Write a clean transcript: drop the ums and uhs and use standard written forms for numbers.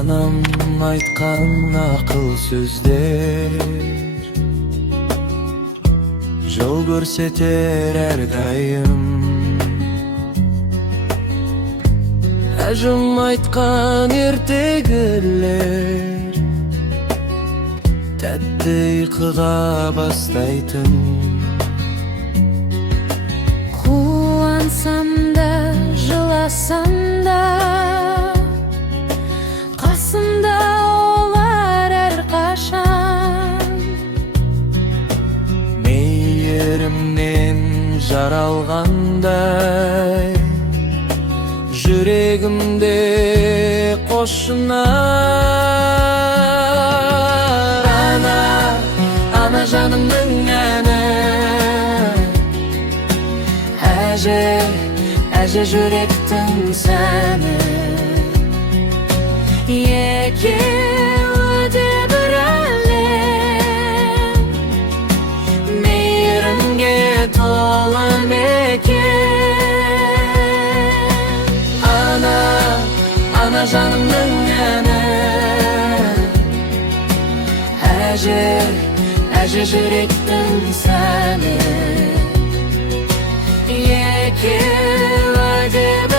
Анам айткан акыл сөздөр жол көрсетер ар дайым. Ажым айткан ертегілер тәтті ұйқыға бастайтын. Қуансам да, жыласам да, қасымда олар әрқашан. Мейірімнен жаралғандай жүрегімде қошынар. Ана жанымның әні, әже жүректің сәні. Екеуі де бір әлем, мейірімге толы мекен. Ана жанымның әні, әже жүректің сәні. екеуі де